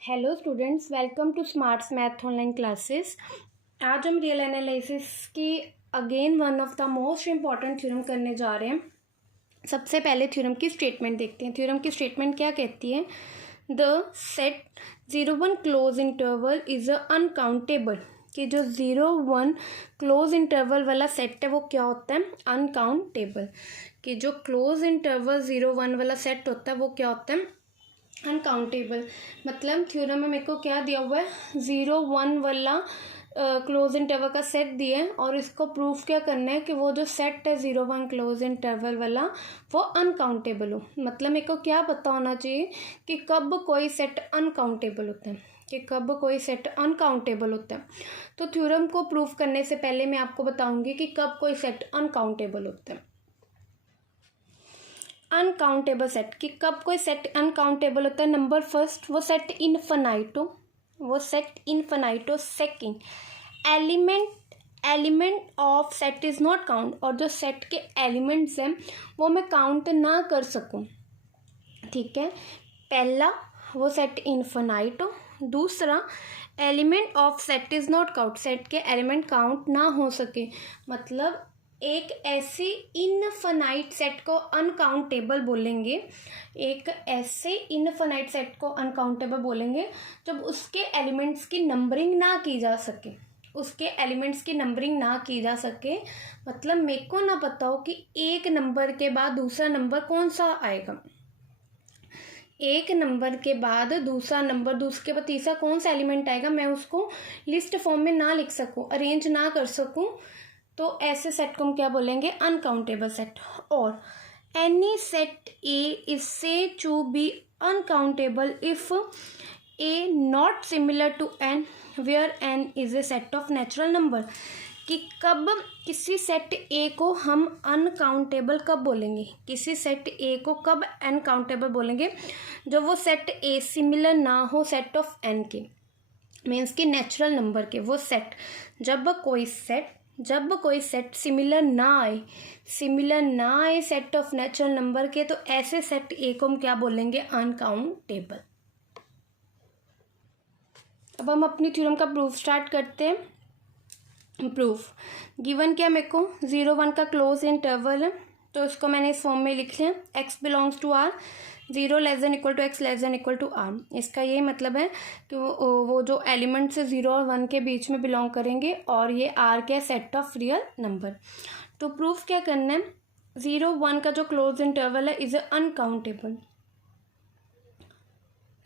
Hello students, welcome to smarts math online classes. आज हम real analysis की again one of the most important theorem करने जा रहे हैं। सबसे पहले थ्योरम की स्टेटमेंट देखते हैं। थ्योरम की स्टेटमेंट क्या कहती है? The set 0 1 close interval is uncountable. कि जो 0 1 क्लोज इंटरवल वाला सेट है वो क्या होता है? अनकाउंटेबल। कि जो क्लोज इंटरवल 0 1 वाला सेट होता है वो क्या होता है? अनकाउंटेबल। मतलब थ्योरम में मेरे को क्या दिया हुआ है? 0 1 वाला क्लोज इंटरवल का सेट दिया है और इसको प्रूफ क्या करना है कि वो जो सेट है 0 1 क्लोज इंटरवल वाला वो अनकाउंटेबल हो। मतलब मेरे को क्या पता होना चाहिए कि कब कोई सेट अनकाउंटेबल होता है, कि कब कोई सेट अनकाउंटेबल होता है। तो थ्योरम को प्रूफ करने से पहले मैं आपको बताऊंगी कि कब कोई सेट अनकाउंटेबल होता है। अनकाउंटेबल सेट, कि कब कोई सेट अनकाउंटेबल होता है। नंबर फर्स्ट, वो सेट इनफिनाइटो, वो सेट इनफिनाइटो। Second, element of set is not count, और जो सेट के एलिमेंट्स हैं वो मैं काउंट ना कर सकूं। ठीक है, पहला वो सेट इनफिनाइटो। दूसरा, element of set is not count, set के एलिमेंट काउंट ना हो सके। मतलब एक ऐसे इनफिनाइट सेट को अनकाउंटेबल बोलेंगे, एक ऐसे इनफिनाइट सेट को अनकाउंटेबल बोलेंगे जब उसके एलिमेंट्स की नंबरिंग ना की जा सके, उसके एलिमेंट्स की नंबरिंग ना की जा सके। मतलब मेरे को ना पता हो कि एक नंबर के बाद दूसरा नंबर कौन सा आएगा, एक नंबर के बाद दूसरा नंबर, दूसरे के बाद तीसरा कौन सा एलिमेंट आएगा, मैं उसको लिस्ट फॉर्म में ना लिख सकूं, अरेंज ना कर सकूं, तो ऐसे सेट को हम क्या बोलेंगे? Uncountable set. और any set A is said to be uncountable if A not similar to N where N is a set of natural number. कि कब किसी सेट ए को हम अनकाउंटेबल कब बोलेंगे, किसी सेट ए को कब अनकाउंटेबल बोलेंगे? जब वो सेट ए सिमिलर ना हो सेट ऑफ एन के, मीन्स कि नेचुरल नंबर के वो सेट। जब कोई सेट सिमिलर ना आए सेट ऑफ नेचुरल नंबर के, तो ऐसे सेट ए को हम क्या बोलेंगे? अनकाउंटेबल। अब हम अपनी थ्योरम का प्रूफ स्टार्ट करते हैं। प्रूफ गिवन क्या मेरे को? 0 1 का क्लोज इंटरवल है, तो इसको मैंने इस फॉर्म में लिख लिया, x belongs to r, 0 less than equal to x less than equal to r। इसका यही मतलब है कि वो जो एलिमेंट से 0 और 1 के बीच में बिलोंग करेंगे, और ये r के सेट ऑफ रियल नंबर। तो प्रूफ क्या करना है? 0 1 का जो क्लोज इंटरवल है इज अनकाउंटेबल।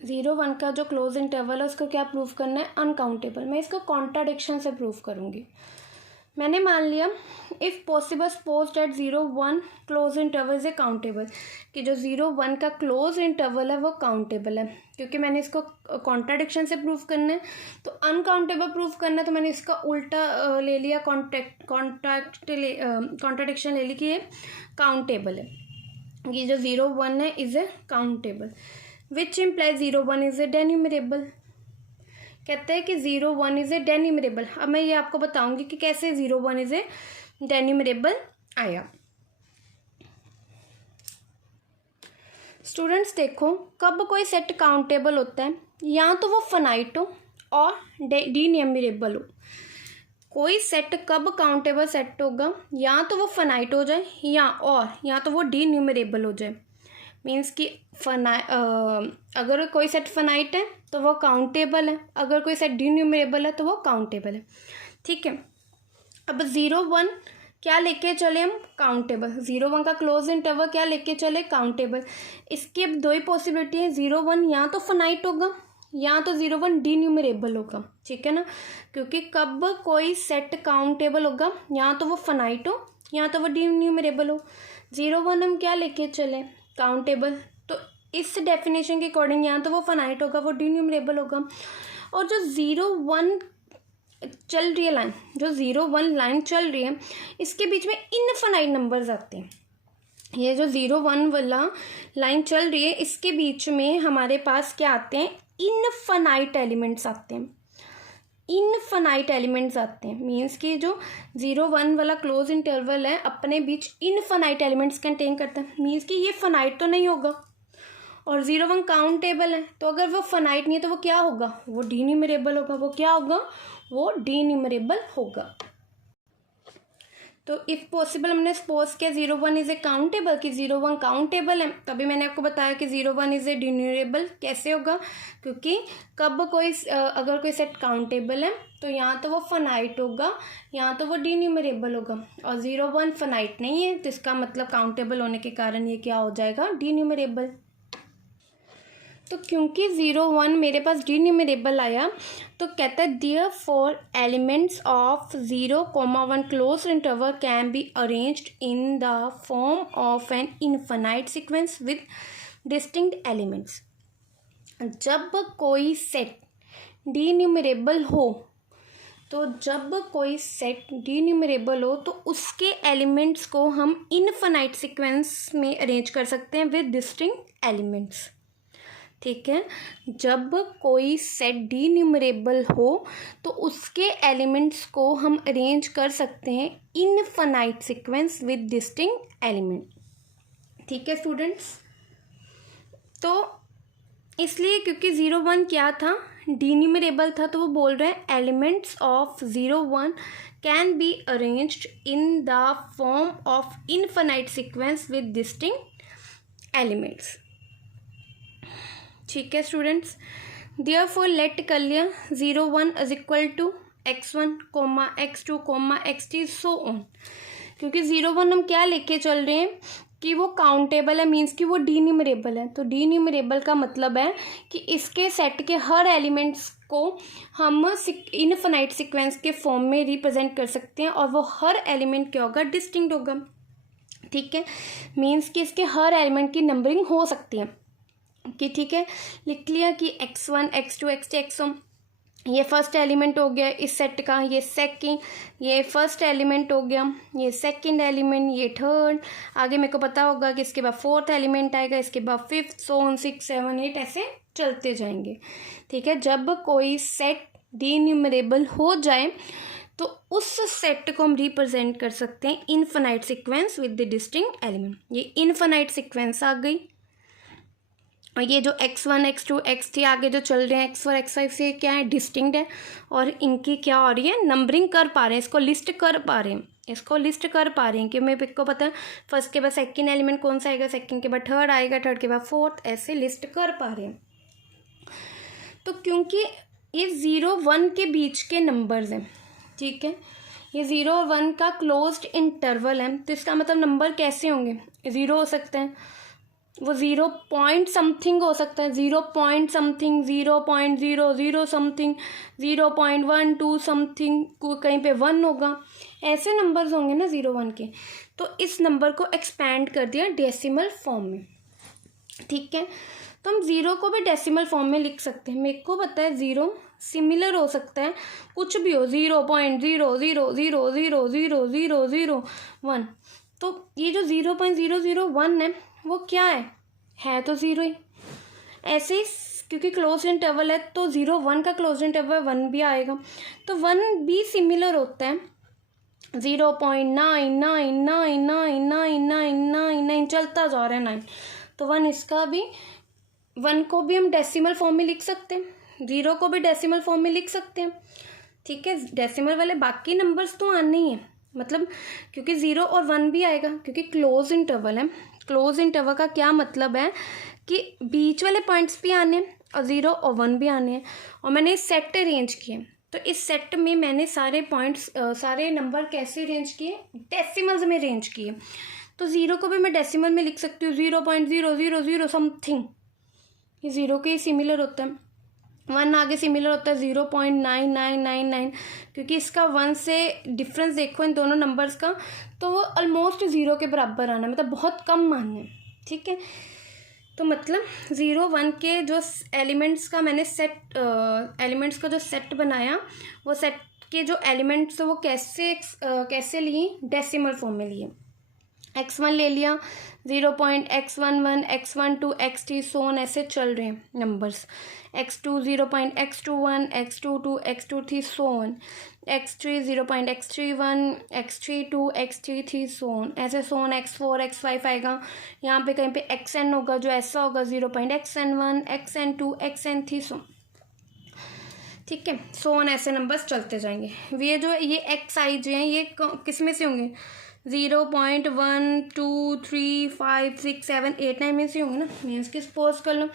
0 1 का जो क्लोज इंटरवल है उसको क्या प्रूफ करना है? अनकाउंटेबल। मैं इसको कॉन्ट्राडिक्शन से प्रूफ करूंगी। मैंने मान लिया if possible suppose date 0 1 close interval is a countable, कि जो 0 1 का क्लोज इंटरवल है वो काउंटेबल है। क्योंकि मैंने इसको कॉन्ट्राडिक्शन से प्रूफ करना है, तो अनकाउंटेबल प्रूफ करना है, तो मैंने इसका उल्टा ले लिया, कॉन्ट्राडिक्शन ले ली कि ये काउंटेबल है, कि जो 0 1 है is a countable, which implies 0 1 is a denumerable. कहते हैं कि 0 1 इज ए डेन्यूमरेबल। अब मैं ये आपको बताऊंगी कि कैसे 0 1 इज ए डेन्यूमरेबल आया। स्टूडेंट्स देखो, कब कोई सेट काउंटेबल होता है? या तो वो फिनाइट हो और डीन्यूमरेबल हो। कोई सेट कब काउंटेबल सेट होगा? या तो वो फिनाइट हो जाए या तो वो डीन्यूमरेबल हो जाए। मीन्स कि अगर कोई सेट फिनाइट है तो वो काउंटेबल है, अगर कोई सेट डीन्यूमरेबल है तो वो काउंटेबल है। ठीक है, अब 0 1 क्या लेके चले हम? काउंटेबल। 0 1 का क्लोज इंटरवल क्या लेके चले? काउंटेबल। इसकी अब दो ही पॉसिबिलिटी है, 0 1 या तो फिनाइट होगा या तो 0 1 डीन्यूमरेबल होगा। ठीक है ना, क्योंकि कब कोई सेट काउंटेबल होगा? या तो वो फिनाइट हो या तो वो डीन्यूमरेबल हो। 0 1 हम क्या लेके चले? काउंटेबल। तो इस डेफिनेशन के अकॉर्डिंग या तो वो फिनाइट होगा, वो डीन्यूमरेबल होगा। और जो 0 1 चल रही है लाइन, जो 0 1 लाइन चल रही है, इसके बीच में इनफिनाइट नंबर्स आते हैं। ये जो 0 1 वाला लाइन चल रही है, इसके बीच में हमारे पास क्या आते हैं? इनफिनाइट एलिमेंट्स आते हैं। इनफिनाइट एलिमेंट्स आते हैं, मीन्स कि जो 0 1 वाला क्लोज इंटरवल है अपने बीच इनफिनाइट एलिमेंट्स कंटेन करता है। मीन्स कि ये फिनाइट तो नहीं होगा, और 0 1 काउंटेबल है, तो अगर वो फाइनाइट नहीं है तो वो क्या होगा, वो डी न्यूमरेबल होगा। वो क्या होगा, वो डी न्यूमरेबल होगा। तो इफ़ पॉसिबल हमने सपोज किया 0 1 इज़ ए काउंटेबल, कि 0 1 काउंटेबल है, तभी मैंने आपको बताया कि 0 1 इज़ ए ड्यूरेबल। कैसे होगा, क्योंकि कब कोई अगर कोई सेट काउंटेबल है तो यहाँ तो वो फाइनाइट होगा, यहाँ तो वो डी न्यूमरेबल होगा, और 0 1 फाइनाइट नहीं है, तो इसका मतलब काउंटेबल होने के कारण ये क्या हो जाएगा, डी न्यूमरेबल। तो क्योंकि 0 1 मेरे पास डी न्यूमरेबल आया, तो कहता है therefore elements of 0 1 close interval can be arranged in the form of an infinite sequence with distinct elements. जब कोई सेट डी न्यूमरेबल हो, तो जब कोई सेट डी न्यूमरेबल हो तो उसके एलिमेंट्स को हम इनफाइनाइट सीक्वेंस में अरेंज कर सकते हैं विद डिस्टिंक्ट एलिमेंट्स। ठीक है, जब कोई सेट डी न्यूमरेबल हो तो उसके एलिमेंट्स को हम अरेंज कर सकते हैं infinite sequence with distinct element. ठीक है स्टूडेंट्स, तो इसलिए क्योंकि 0 1 क्या था, डी न्यूमरेबल था, तो वो बोल रहे हैं elements of 0 1 can be arranged in the form of infinite sequence with distinct elements. ठीक है स्टूडेंट्स, देयरफॉर लेट कर लिया 0 1 is equal to x1, x2, xt so on. क्योंकि 0 1 हम क्या लेके चल रहे हैं कि वो काउंटेबल है, मीन्स कि वो डी न्यूमरेबल है। तो डी न्यूमरेबल का मतलब है कि इसके सेट के हर एलिमेंट्स को हम इनफाइनाइट सीक्वेंस के फॉर्म में रिप्रेजेंट कर सकते हैं, और वो हर एलिमेंट क्या होगा, डिस्टिंक्ट होगा। ठीक है, मीन्स कि इसके हर एलिमेंट की नंबरिंग हो सकती है कि ठीक है, लिख लिया कि x1, x2, xt, xm ये फर्स्ट एलिमेंट हो गया इस सेट का, ये सेकंड, ये फर्स्ट एलिमेंट हो गया, ये सेकंड एलिमेंट, ये थर्ड, आगे मेरे को पता होगा कि इसके बाद फोर्थ एलिमेंट आएगा, इसके बाद फिफ्थ, सो ऑन 6 7 8 ऐसे चलते जाएंगे। ठीक है, जब कोई सेट डी न्यूमरेबल हो जाए तो उस सेट को हम रिप्रेजेंट कर सकते हैं infinite sequence with the distinct element. ये इनफाइनाइट सीक्वेंस आ गई, और ये जो x1, x2, xt आगे जो चल रहे हैं x4, x5 से क्या है, डिस्टिंक्ट है, और इनकी क्या हो रही है, नंबरिंग कर पा रहे हैं, इसको लिस्ट कर पा रहे हैं, इसको लिस्ट कर पा रहे हैं कि मेरे को पता है फर्स्ट के बाद सेकंड एलिमेंट कौन सा आएगा, सेकंड के बाद थर्ड आएगा, थर्ड के बाद फोर्थ, ऐसे लिस्ट कर पा रहे हैं। तो क्योंकि ये 0 1 के बीच के नंबर्स हैं, ठीक है, ये 0 और 1 का क्लोज्ड इंटरवल है, तो इसका मतलब नंबर कैसे होंगे, 0 हो सकते हैं, वो 0 पॉइंट समथिंग हो सकता है, 0 पॉइंट समथिंग, 0.00 समथिंग, 0.12 समथिंग, कहीं पे 1 होगा, ऐसे नंबर्स होंगे ना 0 1 के। तो इस नंबर को एक्सपैंड कर दिया डेसिमल फॉर्म में। ठीक है, तो हम 0 को भी डेसिमल फॉर्म में लिख सकते हैं। मेरे को पता है 0 सिमिलर हो सकता है, कुछ भी हो, 0.0000000001। तो ये जो 0.001 है वो क्या है तो 0 ही। ऐसे ही क्योंकि क्लोज इंटरवल है तो 0 1 का क्लोज इंटरवल 1 भी आएगा, तो 1 भी सिमिलर होता है, 0.9999999 चलता जा रहा है 9, तो 1 इसका भी, 1 को भी हम डेसिमल फॉर्म में लिख सकते हैं, 0 को भी डेसिमल फॉर्म में लिख सकते हैं। ठीक है, डेसिमल वाले बाकी नंबर्स तो आने ही हैं, मतलब क्योंकि 0 और 1 भी आएगा, क्योंकि क्लोज इंटरवल है। क्लोज इंटरवल का क्या मतलब है कि बीच वाले पॉइंट्स भी आने हैं और 0 और 1 भी आने हैं, और मैंने सेट अरेंज किए, तो इस सेट में मैंने सारे पॉइंट्स सारे नंबर कैसे अरेंज किए, डेसिमल्स में अरेंज किए। तो 0 को भी मैं डेसिमल में लिख सकती हूँ 0.000 समथिंग, ये 0 के ही सिमिलर होता है। 1 आगे सिमिलर होता है 0.9999, क्योंकि इसका 1 से डिफरेंस देखो इन दोनों नंबर्स का, तो वो ऑलमोस्ट 0 के बराबर आना, मतलब बहुत कम मानना। ठीक है, तो मतलब 0 1 के जो एलिमेंट्स का मैंने सेट एलिमेंट्स का जो सेट बनाया, वो सेट के जो एलिमेंट्स वो कैसे लिए, डेसिमल फॉर्म में लिए। x1 ले लिया, 0.x11, x12, x3 सोन ऐसे चल रहे हैं numbers, x2 0.x21, x22, x23 सोन, x3 0.x31, x32, x33 सोन ऐसे सोन, x4 x5 आएगा, यहाँ पे कहीं पे xn होगा जो ऐसा होगा 0.xn1, xn2, xn3 सोन, ठीक है। सोन ऐसे नंबर्स चलते जाएंगे। ये जो ये एक्स आई जो हैं ये किस में से होंगे, 0.1235678 में से होंगे ना, मीन्स कि सपोज कर लो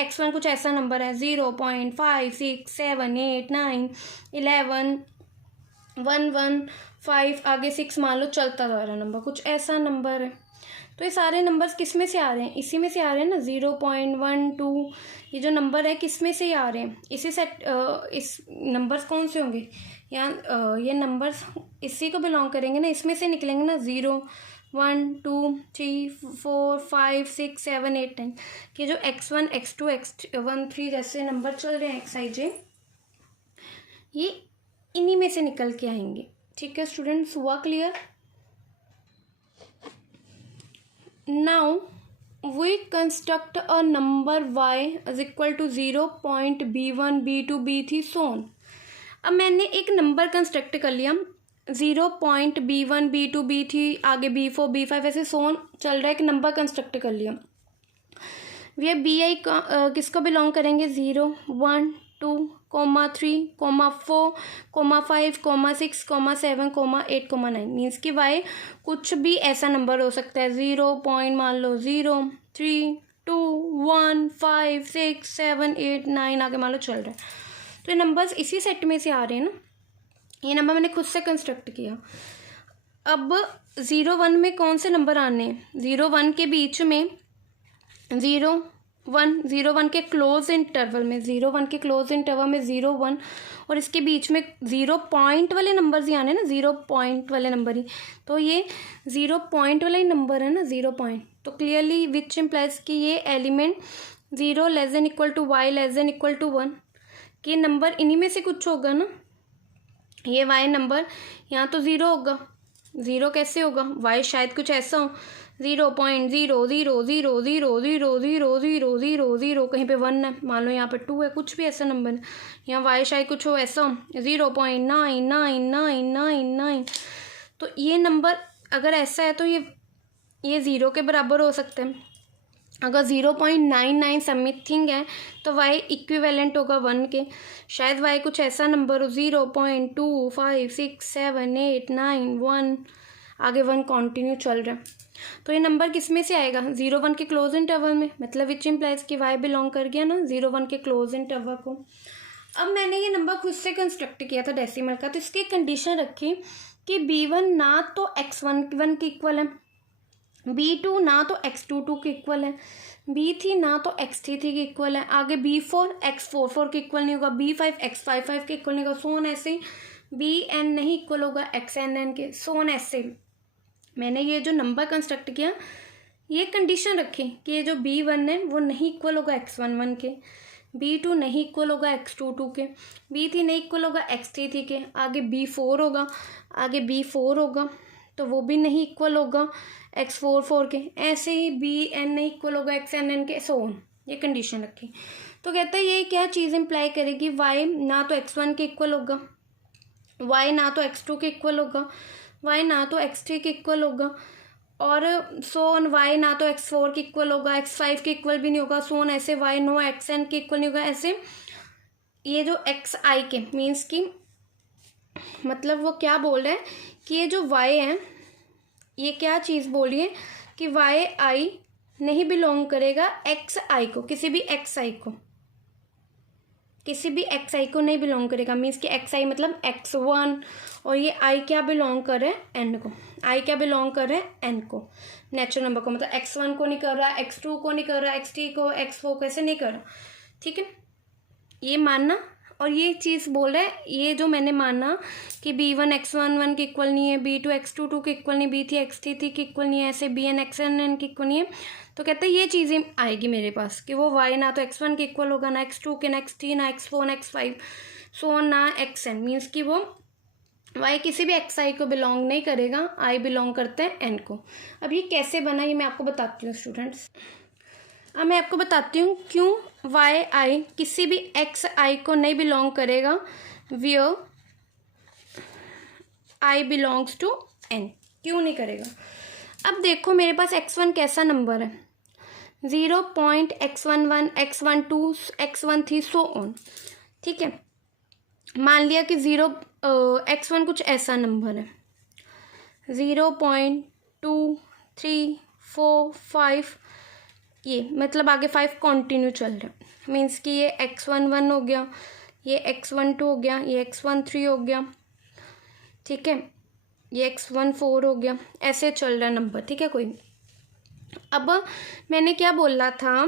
x1 कुछ ऐसा नंबर है 0.5678911115 आगे 6 मान लो चलता जा रहा नंबर, कुछ ऐसा नंबर है। तो ये सारे नंबर्स किस में से आ रहे हैं, इसी में से आ रहे हैं ना, 0.12 ये जो नंबर है किस में से ही आ रहे हैं, इसी सेट इस नंबर्स कौन से होंगे यहाँ, ये नंबर्स इसी को बिलोंग करेंगे ना, इसमें से निकलेंगे ना, 0 1 2 3 4 5 6 7 8 10 कि जो x1 x2 x13 जैसे नंबर चल रहे हैं xij, ये इन्हीं में से निकल के आएंगे। ठीक है स्टूडेंट्स, हुआ clear? Now we construct a number y is equal to 0.b1 b2 b3 so on। अब मैंने एक नंबर कंस्ट्रक्ट कर लिया 0.b1 b2 b3 आगे b4 b5 ऐसे so on चल रहा है, एक नंबर कंस्ट्रक्ट कर लिया। ये बी आई किसको बिलोंग करेंगे, 0 1 2 3 4 5 6 7 8 9 मीन्स कि वाई कुछ भी ऐसा नंबर हो सकता है, 0 पॉइंट मान लो 0 3 2 1 5 6 7 8 9 आगे मान लो चल रहा है। तो ये नंबर्स इसी सेट में से आ रहे हैं ना, ये नंबर मैंने खुद से कंस्ट्रक्ट किया। अब 0 1 में कौन से नंबर आने हैं, 0 1 के बीच में 0 1 के क्लोज इंटरवल में 0 1 के क्लोज इंटरवल में 0 1 और इसके बीच में 0 पॉइंट वाले नंबर ही आने ना, 0 पॉइंट वाले नंबर ही, तो ये 0 पॉइंट वाला ही नंबर है ना 0 पॉइंट। तो क्लियरली विच इम्प्लाइज कि ये element 0 less than equal to y less than equal to 1 कि नंबर इन्हीं में से कुछ होगा ना। ये y नंबर यहाँ तो 0 होगा, 0 कैसे होगा, y शायद कुछ ऐसा हो 0.000000000 कहीं पे 1 है, मान लो यहाँ पे 2 है, कुछ भी ऐसा नंबर है। यहाँ वाई शायद कुछ हो ऐसा 0.999999। तो ये नंबर अगर ऐसा है तो ये 0 के बराबर हो सकते हैं। अगर 0.99 समथिंग है तो वाई इक्विवेलेंट होगा 1 के। शायद वाई कुछ ऐसा नंबर हो 0.256789 आगे 1 कंटिन्यू चल रहा है। तो ये नंबर किस में से आएगा, 0 1 के क्लोज इंटरवल में, मतलब विच इम्प्लाइज कि y बिलोंग कर गया ना 0 1 के क्लोज इंटरवल को। अब मैंने ये नंबर खुद से कंस्ट्रक्ट किया था डेसिमल का, तो इसकी कंडीशन रखी कि b1 ना तो x11 के इक्वल है, b2 ना तो x22 के इक्वल है, b3 ना तो x33 के इक्वल है, आगे b4 x44 के इक्वल नहीं होगा, b5 x55 के इक्वल नहीं होगा, सोन ऐसे bn नहीं इक्वल होगा xnn के, सोन ऐसे। मैंने ये जो नंबर कंस्ट्रक्ट किया ये कंडीशन रखी कि ये जो b1 है वो नहीं इक्वल होगा x11 के, b2 नहीं इक्वल होगा x22 के, b3 नहीं इक्वल होगा x33 के, आगे b4 होगा तो वो भी नहीं इक्वल होगा x44 के, ऐसे ही bn नहीं इक्वल होगा xnn के, सो ऑन। ये कंडीशन रखी। तो कहता है ये क्या चीज़ इम्प्लाई करेगी, y ना तो x1 के इक्वल होगा, y ना तो x2 के इक्वल होगा, y ना तो x3 के इक्वल होगा, और सोन y ना तो x4 के इक्वल होगा, x5 के इक्वल भी नहीं होगा, सोन ऐसे y नो xn के इक्वल नहीं होगा, ऐसे ये जो xi के मीन्स की मतलब वो क्या बोल रहे हैं कि ये जो y है ये क्या चीज़ बोलिए कि yi नहीं बिलोंग करेगा xi को, किसी भी xi को नहीं बिलोंग करेगा, मीन्स कि xi मतलब x1 और ये i क्या बिलोंग कर रहा है n को, i क्या बिलोंग कर रहा है n को, नेचुरल नंबर को, मतलब x1 को नहीं कर रहा, x2 को नहीं कर रहा, x3 को, x4 को ऐसे नहीं कर रहा। ठीक है, ये मानना। और ये चीज़ बोल रहा है, ये जो मैंने माना कि b1 x11 के इक्वल नहीं है, b2 x22 के इक्वल नहीं, b3 x33 के इक्वल नहीं है, ऐसे bn xnn के इक्वल नहीं है, तो कहते हैं ये चीज़ें आएगी मेरे पास कि वो y ना तो x1 के इक्वल होगा, ना x2 के, ना x3, ना x4, ना x5, सो ना xn, मीन्स कि वो y किसी भी xi को बिलोंग नहीं करेगा, i बिलोंग करते हैं n को। अब ये कैसे बना ये मैं आपको बताती हूँ स्टूडेंट्स। अब मैं आपको बताती हूँ क्यों yi किसी भी xi को नहीं बिलोंग करेगा, where i belongs to n, क्यों नहीं करेगा। अब देखो मेरे पास x1 कैसा नंबर है, 0.x11 x12 x13 so on, ठीक है। मान लिया कि x1 कुछ ऐसा नंबर है, 0.2345, ये मतलब आगे 5 कंटिन्यू चल रहा है, मीन्स कि ये x11 हो गया, ये x12 हो गया, ये x13 हो गया, ठीक है, ये x14 हो गया, ऐसे चल रहा है नंबर, ठीक है कोई। अब मैंने क्या बोला था,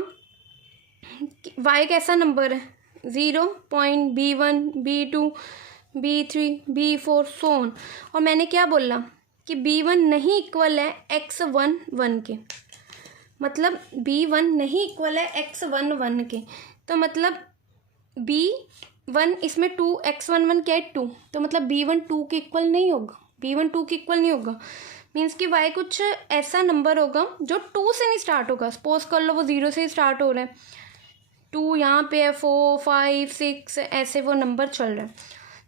y कैसा नंबर है, 0.b1 b2 b3 b4 so on, और मैंने क्या बोला कि b1 नहीं इक्वल है x11 के, मतलब b1 नहीं इक्वल है x11 के, तो मतलब b1 इसमें 2 x11 क्या है 2, तो मतलब b1 2 के इक्वल नहीं होगा, b1 2 के इक्वल नहीं होगा, मीन्स कि y कुछ ऐसा नंबर होगा जो 2 से नहीं स्टार्ट होगा। सपोज कर लो वो 0 से ही स्टार्ट हो रहा है, 2 यहाँ पे है, 4 5 6 ऐसे वो नंबर चल रहा है,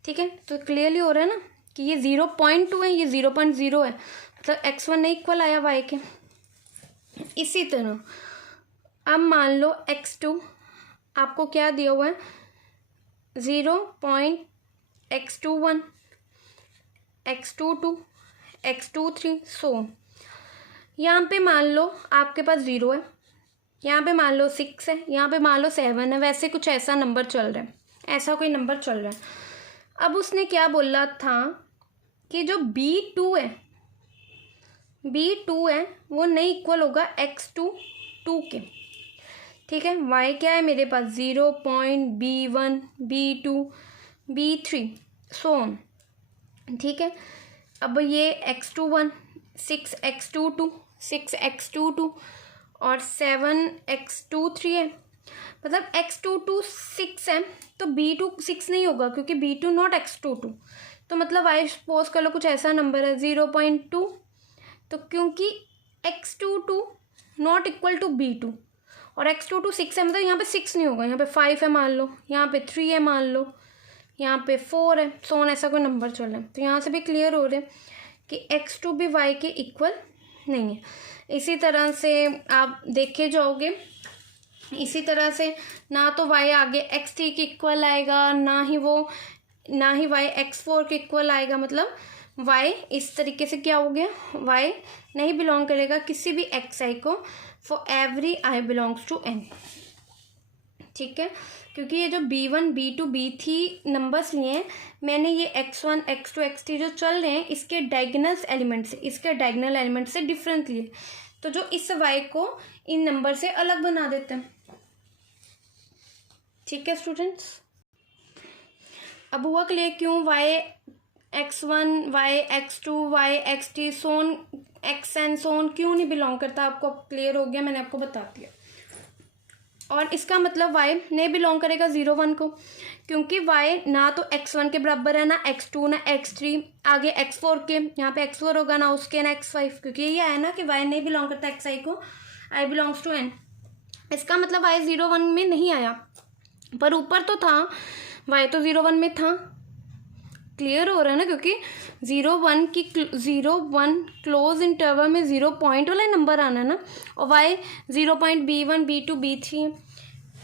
ठीक है। तो क्लियरली हो रहा है ना कि ये 0.2 है, ये 0.0 है, मतलब x1 नहीं इक्वल आया y के। इसी तरह अब मान लो x2 आपको क्या दिया हुआ है, 0.x21 x22 x23 सो, यहाँ पे मान लो आपके पास 0 है, यहाँ पे मान लो 6 है, यहाँ पे मान लो 7 है, वैसे कुछ ऐसा नंबर चल रहा है, ऐसा कोई नंबर चल रहा है। अब उसने क्या बोला था कि जो b2 है वो नहीं इक्वल होगा x2 के, ठीक है। y क्या है मेरे पास, 0.b1 b2 b3 so on, ठीक है। अब ये x21 6 x22 6 x22 और 7 x23 है, मतलब x22 6 है, तो b2 6 नहीं होगा क्योंकि b2 नॉट x22, तो मतलब y सपोज कर लो कुछ ऐसा नंबर है 0.2, तो क्योंकि x22 not equal to b2 और x22 6 है, मतलब यहाँ पे 6 नहीं होगा, यहाँ पे 5 है मान लो, यहाँ पे 3 है मान लो, यहाँ पे 4 है, सोन ऐसा कोई नंबर चल रहा है। तो यहाँ से भी क्लियर हो रहा है कि x2 भी y के इक्वल नहीं है। इसी तरह से आप देखे जाओगे, इसी तरह से ना तो y आगे x3 के इक्वल आएगा, ना ही y x4 के इक्वल आएगा, मतलब y इस तरीके से क्या हो गया, y नहीं बिलोंग करेगा किसी भी xi को, for every i belongs to n, ठीक है। क्योंकि ये जो b1 b2 b3 नंबर्स लिए हैं मैंने, ये x1 x2 x3 जो चल रहे हैं इसके डायगोनल एलिमेंट से डिफरेंट लिए, तो जो इस y को इन नंबर से अलग बना देते हैं, ठीक है स्टूडेंट्स। अब हुआ क्लियर क्यों y x1 y x2 y x3 सोन xn सोन क्यों नहीं बिलोंग करता, आपको क्लियर हो गया, मैंने आपको बता दिया। और इसका मतलब y नहीं बिलोंग करेगा 0 1 को, क्योंकि y ना तो x1 के बराबर है, ना x2 ना x3, आगे x4 के, यहाँ पे x4 होगा ना उसके ना x5, क्योंकि ये है ना कि y नहीं बिलोंग करता xi को, i बिलोंग्स टू n। इसका मतलब y 0 1 में नहीं आया, पर ऊपर तो था, y तो 0 1 में था, क्लियर हो रहा है ना, क्योंकि 0 1 क्लोज इंटरवल में 0 पॉइंट वाला नंबर आना है ना, और y 0.b1 b2 b3 है,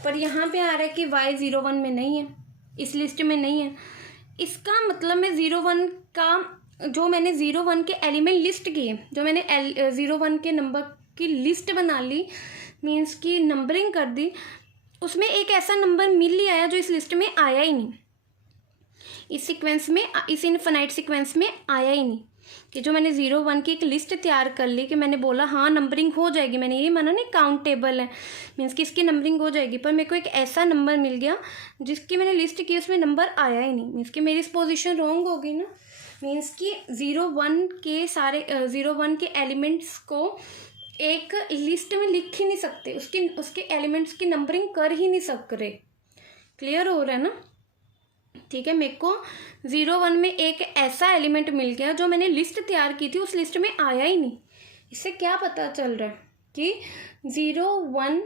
पर यहाँ पे आ रहा है कि y 0 1 में नहीं है, इस लिस्ट में नहीं है। इसका मतलब मैं 0 1 का जो मैंने 0 1 के एलिमेंट लिस्ट किए, जो मैंने 0 1 के नंबर की लिस्ट बना ली, मीन्स की नंबरिंग कर दी, उसमें एक ऐसा नंबर मिल ही आया जो इस लिस्ट में आया ही नहीं, इस सीक्वेंस में, इस इनफिनाइट सीक्वेंस में आया ही नहीं, कि जो मैंने 0 1 की एक लिस्ट तैयार कर ली, कि मैंने बोला हाँ नंबरिंग हो जाएगी, मैंने ये माना नहीं काउंटेबल है, मीन्स कि इसकी नंबरिंग हो जाएगी, पर मेरे को एक ऐसा नंबर मिल गया जिसकी मैंने लिस्ट की उसमें नंबर आया ही नहीं, मीन्स कि मेरी पोजीशन रॉन्ग हो गई ना, मीन्स कि 0 1 के सारे 0 1 के एलिमेंट्स को एक लिस्ट में लिख ही नहीं सकते, उसके एलिमेंट्स की नंबरिंग कर ही नहीं सक रहे, क्लियर हो रहा है ना। ठीक है। मेरे को 0 1 में एक ऐसा एलिमेंट मिल गया जो मैंने लिस्ट तैयार की थी उस लिस्ट में आया ही नहीं। इससे क्या पता चल रहा है कि 0 1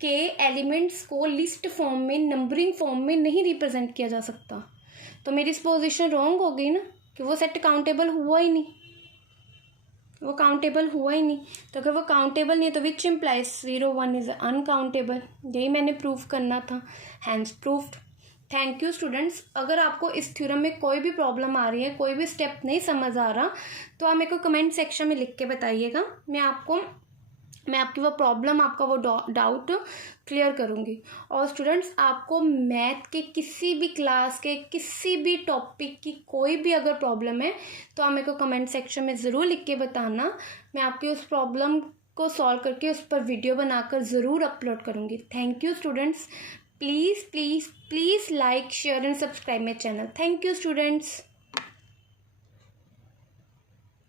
के एलिमेंट्स को लिस्ट फॉर्म में, नंबरिंग फॉर्म में नहीं रिप्रेजेंट किया जा सकता। तो मेरी सपोजिशन रॉन्ग हो गई ना कि वो सेट काउंटेबल हुआ ही नहीं, वो काउंटेबल हुआ ही नहीं। तो अगर वो काउंटेबल नहीं है तो विच इम्प्लाइज 0 1 इज़ अनकाउंटेबल। यही मैंने प्रूव करना था, hence proved. Thank you students. अगर आपको इस थ्योरम में कोई भी प्रॉब्लम आ रही है, कोई भी स्टेप नहीं समझ आ रहा, तो आप मेरे को कमेंट सेक्शन में लिख के बताइएगा। मैं आपकी वो प्रॉब्लम, आपका वो डाउट क्लियर करूँगी। और स्टूडेंट्स, आपको मैथ के किसी भी क्लास के किसी भी टॉपिक की कोई भी अगर प्रॉब्लम है तो आप मेरे को कमेंट सेक्शन में ज़रूर लिख के बताना। मैं आपकी उस प्रॉब्लम को सॉल्व करके उस पर वीडियो बनाकर ज़रूर अपलोड करूँगी। Thank you students. Please please please like, share and subscribe my channel. Thank you students.